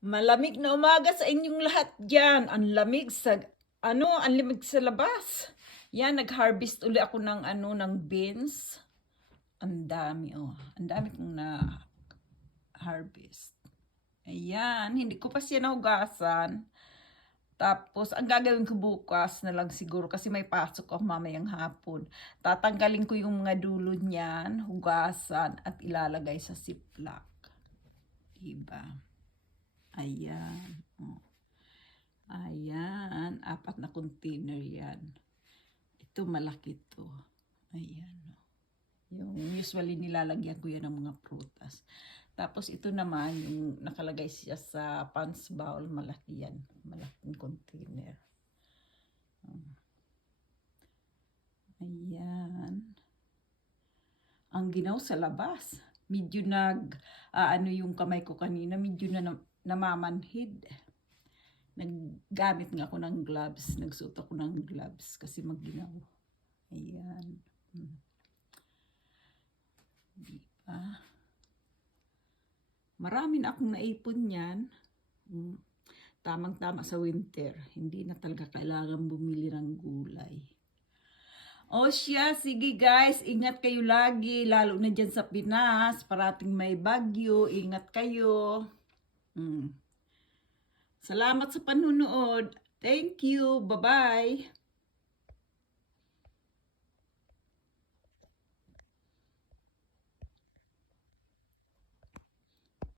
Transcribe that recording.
Malamig na umaga sa inyong lahat dyan. Ang lamig sa labas. Yan, nag-harvest uli ako ng ng beans. Ang dami, oh. Ang dami kong na-harvest. Ayan, hindi ko pa siya nahugasan. Tapos, ang gagawin ko bukas na lang siguro kasi may pasok ako mamayang hapon. Tatanggalin ko yung mga dulo niyan, hugasan, at ilalagay sa ziplock. Diba? Ayan. Oh. Ayan. 4 na container yan. Ito malaki to. Ayan. Yung usually nilalagyan ko yan ng mga prutas. Tapos ito naman yung nakalagay siya sa pans bowl. Malaki yan. Malaking container. Ayan. Ang ginaw sa labas. Medyo yung kamay ko kanina, medyo namamanhid. Naggamit nga ako ng gloves. Nagsuot ako ng gloves kasi magginaw. Ayan. Diba? Marami na akong naipon yan. Tamang-tama sa winter. Hindi na talaga kailangan bumili ng gulay. O siya, sige guys, ingat kayo lagi, lalo na dyan sa Pinas, parating may bagyo, ingat kayo. Salamat sa panunood. Thank you, bye-bye.